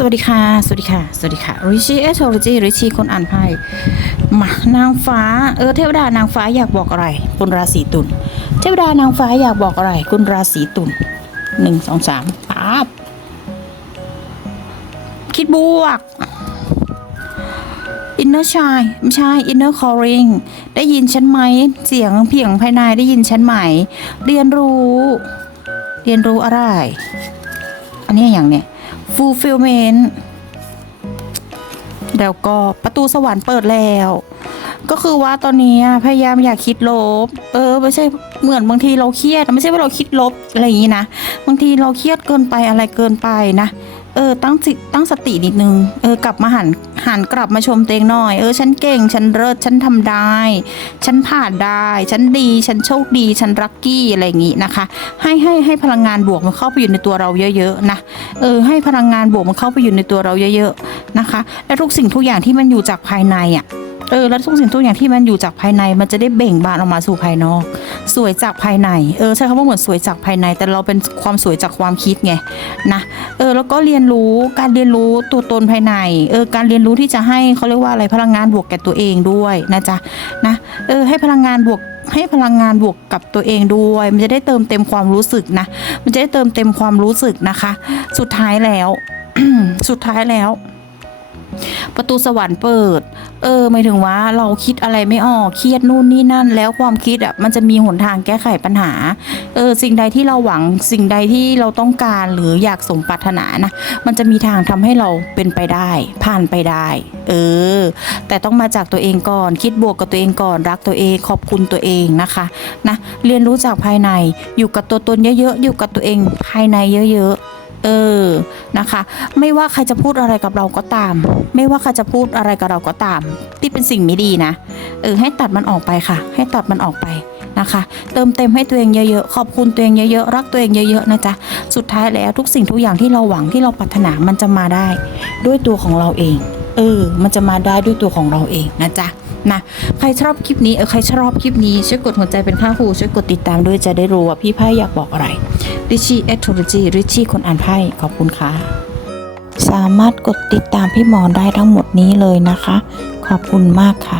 สวัสดีค่ะ สวัสดีค่ะ สวัสดีค่ะริชี่เอสโทรจีริชี่คนอ่านไพ่มานางฟ้า เออ เทวดานางฟ้าอยากบอกอะไร คุณราศีตุล เทวดานางฟ้าอยากบอกอะไร คุณราศีตุลหนึ่งสองสามปั๊บคิดบวก อินเนอร์ชาย ไม่ใช่ อินเนอร์คอร์ริง ได้ยินฉันไหม เสียงเพียงภายในได้ยินฉันไหม เรียนรู้ เรียนรู้อะไร อันนี้อย่างเนี้ย fulfillment แล้วก็ประตูสวรรค์เปิดแล้ว ก็คือว่าตอนนี้พยายามอย่าคิดลบ เออไม่ใช่เหมือนบางทีเราเครียด ไม่ใช่ว่าเราคิดลบอะไรอย่างนี้นะ บางทีเราเครียดเกินไปอะไรเกินไปนะ เออตั้งจิตตั้งสตินิดนึง เออกลับมาหันหันกลับมาชมตัวเองหน่อย เออฉันเก่ง ฉันเลิศฉันทำได้ ฉันผ่านได้ ฉันดี ฉันโชคดี ฉันรักกี้อะไรอย่างนี้นะคะ ให้ให้ให้พลังงานบวกมันเข้าไปอยู่ในตัวเราเยอะๆนะ เออให้พลังงานบวกมันเข้าไปอยู่ในตัวเราเยอะๆนะคะ และทุกสิ่งทุกอย่างที่มันอยู่จากภายในอะ เออ แล้วทุกสิ่งทุกอย่างที่มันอยู่จากภายใน มันจะได้เบ่งบานออกมาสู่ภายนอก สวยจากภายใน เออใช้คำว่าเหมือนสวยจากภายใน แต่เราเป็นความสวยจากความคิดไงนะเออแล้วก็เรียนรู้การเรียนรู้ตัวตนภายในเออการเรียนรู้ที่จะให้เขาเรียกว่าอะไรพลังงานบวกแก่ตัวเองด้วยนะจ๊ะนะเออให้พลังงานบวกให้พลังงานบวกกับตัวเองด้วย มันจะได้เติมเต็มความรู้สึกนะ มันจะได้เติมเต็มความรู้สึกนะคะ สุดท้ายแล้ว สุดท้ายแล้ว ประตูสวรรค์เปิด เออหมายถึงว่าเราคิดอะไรไม่ออกเครียดนู่นนี่นั่น แล้วความคิดอะมันจะมีหนทางแก้ไขปัญหาเออสิ่งใดที่เราหวังสิ่งใดที่เราต้องการหรืออยากสมปรารถนานะมันจะมีทางทำให้เราเป็นไปได้ ผ่านไปได้ เออ แต่ต้องมาจากตัวเองก่อน คิดบวกกับตัวเองก่อน รักตัวเองขอบคุณตัวเองนะคะนะเรียนรู้จากภายในอยู่กับตัวตนเยอะๆอยู่กับตัวเองภายในเยอะ ๆ เออนะคะ ไม่ว่าใครจะพูดอะไรกับเราก็ตาม ไม่ว่าใครจะพูดอะไรกับเราก็ตาม ที่เป็นสิ่งไม่ดีนะเออให้ตัดมันออกไปค่ะ ให้ตัดมันออกไปนะคะ เติมเต็มให้ตัวเองเยอะๆขอบคุณตัวเองเยอะๆรักตัวเองเยอะๆนะจ๊ะสุดท้ายแล้วทุกสิ่งทุกอย่างที่เราหวังที่เราปรารถนามันจะมาได้ ด้วยตัวของเราเองเออ มันจะมาได้ด้วยตัวของเราเองนะจ๊ะนะใครชอบคลิปนี้เออใครชอบคลิปนี้ช่วยกดหัวใจเป็นค่าหูช่วยกดติดตามด้วยจะได้รู้ว่าพี่ไพ่อยากบอกอะไร ริชี่เอทโ o โลจีริชี่คนอ่านไพ่ขอบคุณค่ะ สามารถกดติดตามพี่หมอนได้ทั้งหมดนี้เลยนะคะ ขอบคุณมากค่ะ